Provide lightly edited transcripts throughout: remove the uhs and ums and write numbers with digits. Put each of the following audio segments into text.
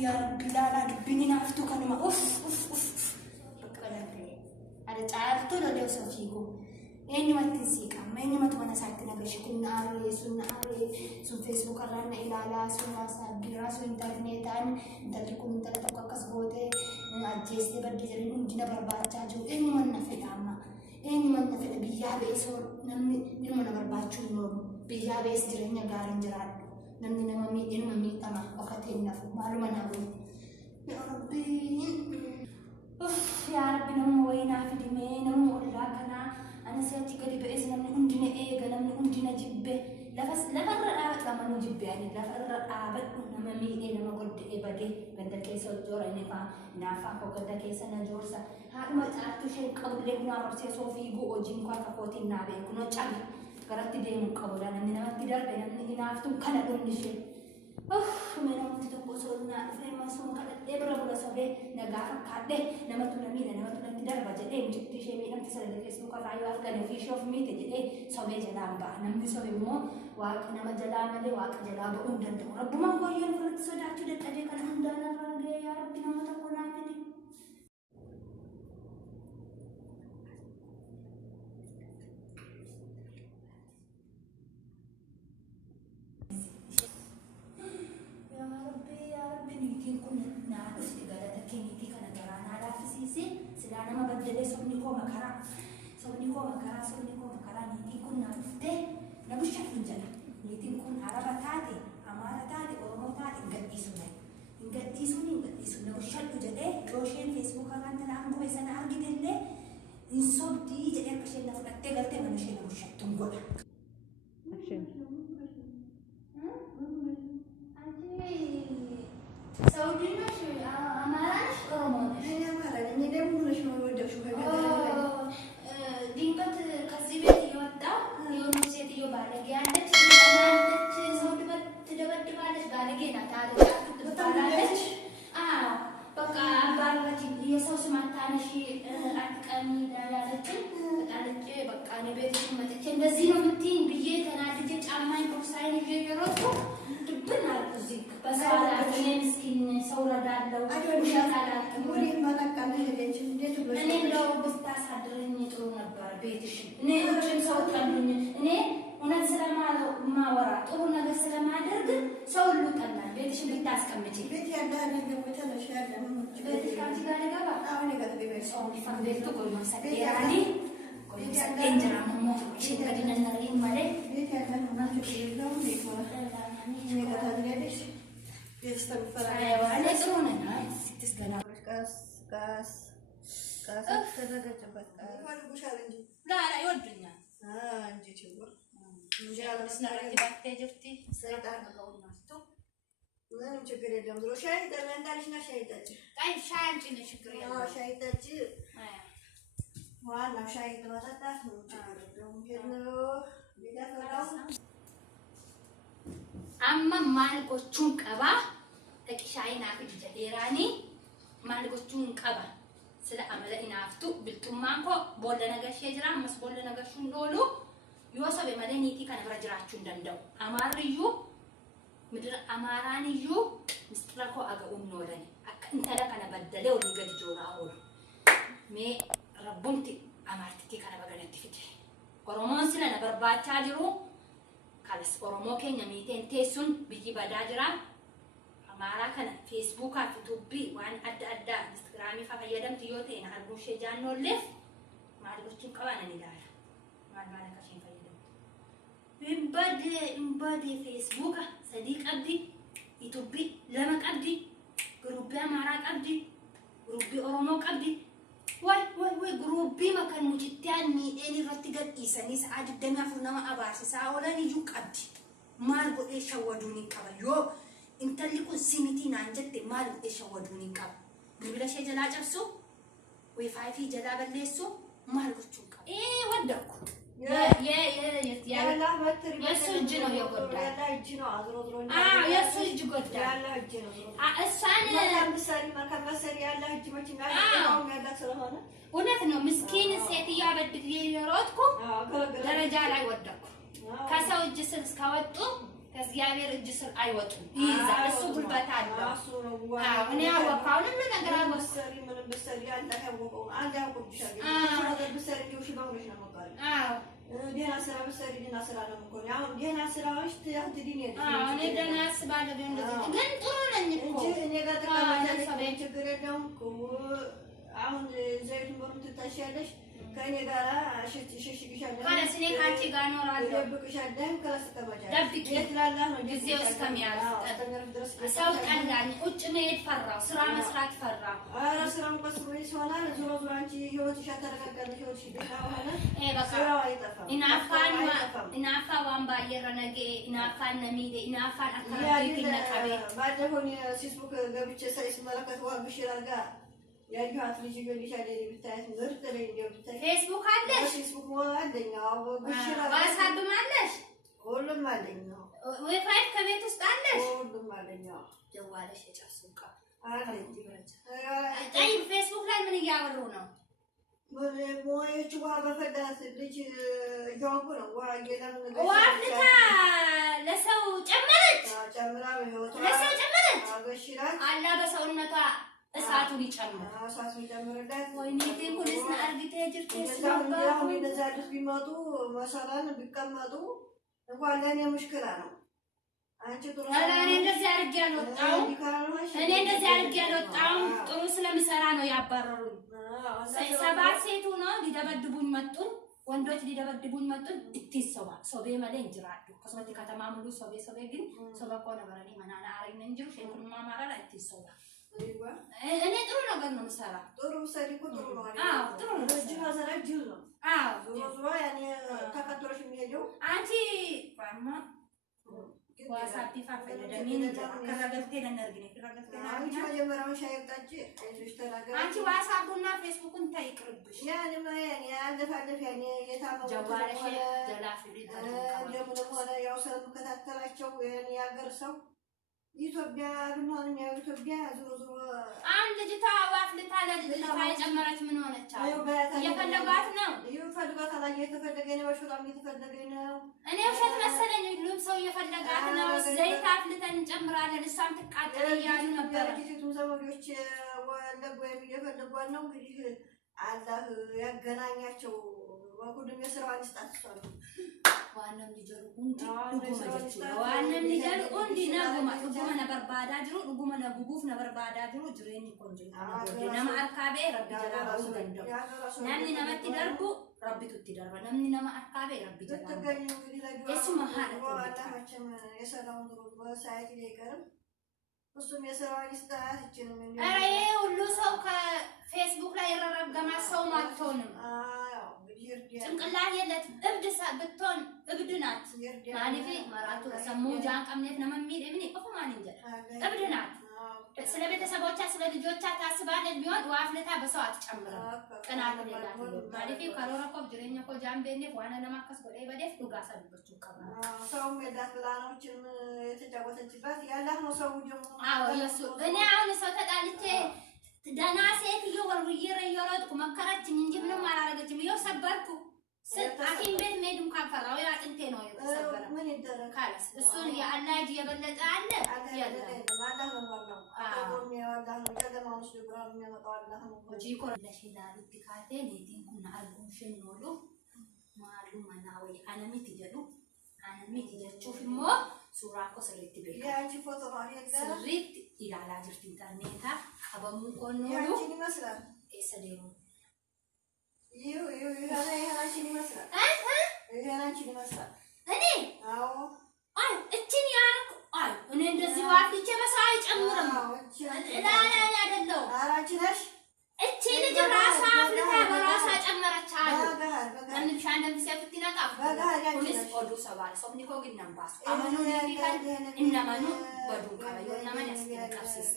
يا ربي لا لا ربي نعفتو كلمة أوف أوف أوف بقلبي أنا تعرفتو لو سوفيكو إني ما تنسيك أما إني ما توانا ساعتنا قرش كنا عاري سن فيسبوك أرانا إلى لا سن واتساب جرا سن إنترنت عن إنت تكون إنت تبقى كسبوته أجلس تبدي جرين إنجنا برباچا جو إني ما نفيد أما إني ما نفيد بيجا بيسور نمني ما نبرباچو نور بيجا بيس جرينيا غارن جراد نمني نمامي إني مامي تما وقتين نفو معلومة نقول يا ربي أوف يا ربي نمو وينا في دمي نمو الله كنا أنا سأتي قريب إذا من عندنا إيه قال من عندنا جبة لفر آبت لما نجيب يعني لفر آبت نما مين لما قلت إيه بدي بدك كيس الجور إني نافع وكذا كيس أنا جورسا هذا ما تعرف شيء قبل لنا رأسي صوفي بو أجين كوا كفوتين نابي كنا تشامي قرأت ديم قبل أنا من ما تدار بينا من نافتم كلا كل شيء من أم تتوصلنا في ما سون كلا إبرة ولا سبب نجاح كده نما تنامي نما تدار بجد إيه مجد شيء من أم تسأل الفيسبوك على عيوب كده في شوف ميت جد إيه سبب جلام بقى نمني سبب مو واق نما جلام اللي واق جلام بقول دم رب ما هو ينفرد صدق كده تدي كان عندنا رجع يا رب نما تكون عندي أنا ما بدل سبني كوما كرا نيتي كنا نفته نبوش شكل جل نيتي كن عربة تاتي أمارة تاتي أورمو تاتي نقدي سوني نبوش شكل جل روشين فيسبوك كان تلعب بس أنا أرجع دلله إنسان دي جل كشيء نفرت تقلت ما نشيل نبوش شكل تقول سعودي نشو أمارة أورمو دينكت كذبت يودا يونسيت يوبالك يعني أنا سعودي تدبر تبالش بالك هنا تعرف تبالش بقى بالك يسوس ما تانشي أتكلم تعرف بقى أنا بيتي ما تكلم بزينو متين بيجي أنا تجيت عماي بوكساين يجي يروحو تبنا الكوزيك بس على أكلم مسكين سورة دالو وش على موري ما تكلم هديش أنا لو بس تصدرني تقول نبار بيتش أنا وشين صوت كلامي أنا ونزل ما ورا تقول نزل ما درد سولو كلام بيتش بيتاس كمتي بيتي عندها نقدر مثلا شهر بيتش كم تقول لك بقى أنا قاعد بيبي صوتي فندق تقول ما سكت يعني إنجرا مو شيء كذي نرين ماله بيتي عندها ما تشوفي لهم بيكون أنا قاعد بيبي يستمر أنا سونا ستة سنين كاس كذا جبت ما نقولش على إنجي لا يودنا إنجي تشوفه إنجي على بس نرتي بحتي جفتي سيد أنا بقول ناستو ما نشكر اليوم درو شاهد ما ندارش نشاهدات أي شاهد جينا شكرا شاهدات وانا شاهد ما تتفهم نشكر اليوم كله بيدا فلو أما مالكوتشون كبا تكشاي نافي جديراني مالكوتشون كبا سلا عمل إنافتو بالتمانكو بولنا قش يجرا مس بولنا قشون دولو يوسف بمدنيتي كان برجراتشون دندو أماريو مدر أمارانيو مستركو أجاون نوراني أنت لك أنا بدله ونقد جورا أول مي ربونتي أمارتي كان بغنتي فتح قرمان سلا نبربات تاجرو خلاص أورمو كينيا ميتين تيسون بيجي بداجرا أمارا كان فيسبوك فتوبي وان أدى إنستغرامي فهيدم تيوتين هربوش جانو لف ما أدركتم كوانا ندارا ما أدرك شيء فيدم إمبادي فيسبوك صديق أبدي يتوبي لمك أبدي جروبي أمارات أبدي جروبي أورمو أبدي واي جروبي ما كان مجتان ميئين رتقد إيساني سعاد الدماء فرنما أبارسي ساولا نيجوك أبدي مالكو إيش ودوني كبا يو انت اللي كنت سيمتين عن جد مالكو إيش ودوني كبا نبلا شي جلا جبسو ويفاي في جلا بليسو مالكو تشوك إيه ودكو يا الله بتري يسجنو يا قدام يلا يجينو عذرو يسجن قدام يلا يجينو الثاني لا مساري ما كان مساري يلا يجي ما تيجي يلا سلامنا እውነት ነው ምስኪን ሴትያ በድግሪ ሮጥኩ ደረጃ ላይ ወደኩ ከሰው እጅ ስር እስካወጡ ከእግዚአብሔር እጅ ስር አይወጡም። ይይዛል እሱ ጉልበት አለው። አዎ እኔ አወቅሁ። ሁሉ ነገር አወቅሁ። ምንም ብትሰሪ አላህ ያወቀው አላህ ያውቅብሻል። ብትሰሪ እንዲሁ ሽባውሽ ነው መባል። አዎ ደህና ስራ ብትሰሪ ደህና ስራ ነው የምትሆኚ። አሁን ደህና ስራዎች ትድኝ የለም። አዎ እኔ ደህና አስባለሁ ግን ጥሩ ነኝ እኮ እንጂ እኔ ጋር ተቀማጫለሽ ችግር የለውም እኮ። አሁን ዘይቱን በምን ትታሻለሽ? ከእኔ ጋር ሸሽግሻለሁ። ካለስ እኔ ከአንቺ ጋር እኖራለሁ። ደብቅሻለሁ። ከላስ ተቀማጫለሽ ደብቂ ጊዜው እስከሚያልፍ ሰው ጠላኝ። ቁጭ መሄድ ፈራሁ። ስራ መስራት ፈራሁ። ኧረ ስራም እኮ ስሩ ይሆናል። ዞሮ ዞሮ አንቺ ህይወትሽ አታረጋጋለሽ። ህይወትሽ ደህና ሆነ ስራው አይጠፋም። ኢናፋ ዋንባ የረነገ ኢናፋን ነሚዴ ኢናፋን አካባቢ ነቀቤ ባለፈው ፌስቡክ ገብቼ ሳይስመለከት ዋብሽራ ጋር ያዩት ልጅ ይገልሻል። ብታያት ምርጥ ላይ እንደብታይ ፌስቡክ አለሽ? ፌስቡክ አለኝ። አዎ ብሽራ ዋትስአፕም አለሽ? ሁሉም አለኝ። ዋይፋይ ከቤት ውስጥ አለሽ? ሁሉም አለኝ። ጀዋለሽ የጨርሱቃ አለኝ። አይ ፌስቡክ ላይ ምን እያወሩ ነው? ሞዮች ውሃ በፈዳት ልጅ እያወቁ ነው። ውሃ እየለምን ውሃ አፍልታ ለሰው ጨመረች። ጨምራ በህይወቷ ለሰው ጨመረች። አበሽራት አላ በሰውነቷ እሳቱን ይጨምራል። እሳቱን ይጨምርላት። ወይኔ ቴኩልስ አርግቴ ጅርቴ ስለባው እንደዛ ልጅ ቢመጡ መሰላን ቢቀመጡ እንኳን ለኔ ሙሽክላ ነው። አንቺ ጥሩ እኔ እንደዚህ አድርጌ አልወጣሁም። እኔ እንደዚህ አድርጌ አልወጣሁም። ጥሩ ስለምሰራ ነው ያባረሩኝ። ሰባት ሴቱ ነው ሊደበድቡኝ መጡ። ወንዶች ሊደበድቡኝ መጡ። እትይሰዋ ሶቤ ማለ እንጅራዱ ከሶቲ ከተማ ሙሉ ሶቤ ግን ሶበቆ ነበረኒ ማናና አረኝ እንጅሩ ሸንኩን ማማራራ እትይሰዋ እኔ ጥሩ ነገር ነው የምሰራ። ጥሩ ሰሪ እኮ ጥሩ ነው። አዎ ጥሩ ነው። እጅ ማሰራ ጅል ነው። አዎ ዞሮ ዞሮ ያኔ ተከትሎሽ የሚሄደው አንቺ ቋማ ዋሳፒ ፋፈለ ደሚን ከረገፍቴ ለነርግኔ ከረገፍቴ አንቺ መጀመሪያውን ሻይ ጠጪ አይዞሽ ተናገር። አንቺ ዋትስአፑና ፌስቡክን ታይቅርብሽ። ያኔማ ያኔ ያለፋለፍ ያኔ የታመሙ ጀዋለሽ ጀላፍሪ ደግሞ ሆነ ያው ስለምከታተላቸው ያኔ ያገር ሰው ኢትዮጵያ ብንሆንም ያው ኢትዮጵያ ዞሮ ዞሮ አንድ ልጅቷ አፍልታ ለልጅቷ የጨመረች ምን ሆነች? እየፈለጓት ነው። እየፈለጓት አላ እየተፈለገ ነው። በጣም እየተፈለገ ነው። እኔ ውሸት መሰለኝ። ሁሉም ሰው እየፈለጋት ነው። ዘይት አፍልተን እንጨምራለን እሷም ትቃጠል እያሉ ነበር። ጊዜቱም ዘመዶች ወለጎ እየፈለጓት ነው። እንግዲህ አላህ ያገናኛቸው። ወኩድም የስራዋን ይስጣት። ዋናም ሊጀሩ እንዲ ዋናም ሊጀሩ እንዲ ነጉማ ዱጉማ ነበር ባዳ ጅሩ ዱጉማ ነጉጉፍ ነበር ባዳ ጅሩ ጅሬኒ ቆንጆ ነማ አርካቤ ረቢ ጀላባው ገንደው ናኒ ነመቲ ደርቡ ረቢ ቱቲ ደርባ ናኒ ነማ አርካቤ ረቢ ጀላባው እሱ መሃል ወላሂ የሰራውን ዱጉ ሳይት ይቀርም እሱም የሰራውን ይስጣት። እቺንም እንዴ አሬ ሁሉ ሰው ከፌስቡክ ላይ የረረገማ ሰው ማጥቶንም ጭንቅላት የለት እብድ ብትሆን እብድ ናት። ማለፊ ማራቱ ሰሙ ጃን ቀምነት ነመሚል እብኒ ቆፍ ማን እንጀ እብድ ናት። ስለ ቤተሰቦቿ ስለ ልጆቿ ታስባለች። ቢሆን ዋፍለታ በሰው አትጨምርም። ቀናት ለላት ማለፊ ካሮራኮ ጅሬኛ ኮ ጃምቤኔ ዋና ለማከስ ወደ በደፍ ዱጋ ሰልበቹ ከባ ሰው መዳት ብላኖችም የተጫወተችበት ያላህ ነው። ሰው ደግሞ አዎ የሱ እኔ አሁን ሰው ተጣልቼ ደህና ሴትዮ ወርውዬ መከረችኝ እንጂ ምንም አላረገችም። ይኸው ሰበርኩ። ሐኪም ቤት መሄድም ካፈራው ያ አጥንቴ ነው የተሰበረ። ምን ይደረግ ካለስ እሱን የአላህ እጅ የበለጠ አለ ያለ ማዳህ ነው ማለት አሁን ያዳህ ነው ከደማውስ ብራው የሚያመጣው አላህ ነው። ጂኮ ለሽዳሪ ዲካቴ ኔቲን ኩና አልኩሽን ኖሎ ማሉ ማናዊ አነሚት ይጀሉ አነሚት ይጀቹፍሞ ሱራኮ ሰሪት ቤት ያቺ ፎቶ ማሪ ያዛ ሰሪት ኢላላ ጅርት ኢንተርኔታ ቀበሙ ቆኖ ያቺ ይመስላል እሰደሩ ይሄናንቺ ይመስላል ይሄናንቺ ይመስላል እኔ አዎ አይ እቺን ያርኩ አይ እኔ እንደዚህ ዋፍቼ በሰው አይጨምርም። ላላ አይደለም አራንቺ ነሽ እቺ ልጅ ራሷ አፍልታ በራሷ ጨመረች አሉ ለምን ሻንደም ሲያፍት ይናጣ ፖሊስ ኦዱ ሰባል ሶምኒኮ ግን ነምባስ አመኑ ይካል እነማኑ ወዱ ካባዩ እነማን ያስቀርሲስ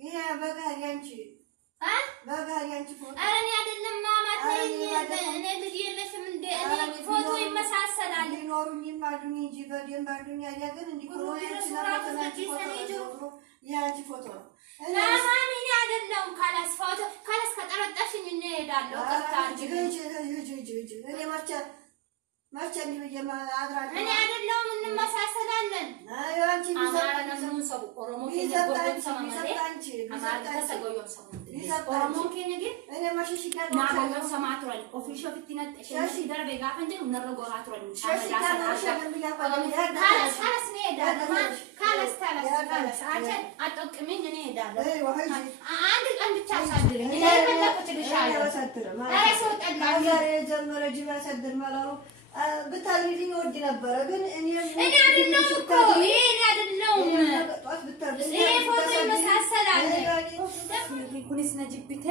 ይሄ በጋር ያንቺ በጋር ያንቺ ፎቶ አረኔ አይደለም ማማት እኔ ልጅ የለሽም እንደ እኔ ፎቶ ይመሳሰላል ሊኖሩኝ ማዱኝ እንጂ በደም ባዱኝ ያያገን እንዲቆሮ ያንቺ ፎቶ ለማን አይደለም ካላስ ፎቶ ካላስ ከጠረጠሽኝ እንሄዳለሁ። ቀጣ እኔ ማቻ መቼ እንዲህ ብዬ አድራለሁ። እኔ አይደለሁም እንመሳሰላለን። አማራን ሰው ኦሮሞ ከኛ ጎረቤት ሰማማለ አማራ ተሰጎዮን ሰው ኦሮሞ ከኛ ግን እኔ ማሽሽ ጋር ናጎዮ ሰማትሯል ኦፊሻል ፍትነት ሸሽ ደረበ ጋፈንጀ ነረጎራትሯል ካለስ ነው ሄዳለሁ ካለስ አቸን አጠቅመኝ እኔ ሄዳለሁ አንድ ቀን ብቻ አሳድረኝ እኔ በለቁት ልሻለሁ አረ ሰው ጠላ ዛሬ ጀመረ ጅብ ያሳድር ማለት ብታልልኝ ወድ ነበረ ግን እኔ አይደለም እኮ እኔ አይደለም ጧት ብታልልኝ እኔ ፎቶ ይመሳሰላል ኩኒስ ነጅብቴ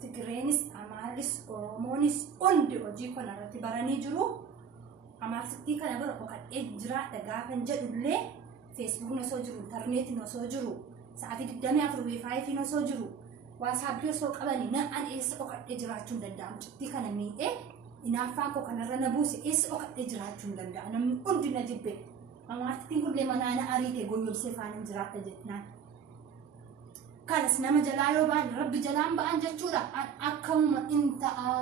ትግሬንስ አማርስ ኦሮሞንስ ወንድ ኦጂ ኮናራቲ ባራኒ ጅሩ አማርስቲ ከነበር ኦካ ኤጅራ ደጋፈን ጀዱሌ ፌስቡክ ነው ሰው ጅሩ ኢንተርኔት ነው ሰው ጅሩ ሰዓት ድዳሚ አፍሩ ዊፋይ ነው ሰው ጅሩ ዋትስአፕ ሰው ቀበኒ ነአን ኤስ ኦካ ኤጅራቹን ደዳም ጭቲ ከነሚኤ inaafaan koo kanarra na buuse eessa okkadhee jiraachuu hin danda'a namni hundi na jibbe amaartiin kullee manaana ariitee goyyobsee faana jiraadha jetnaan kanas nama jalaa yoo ba'an rabbi jalaan ba'an jechuudha akkamuma in ta'a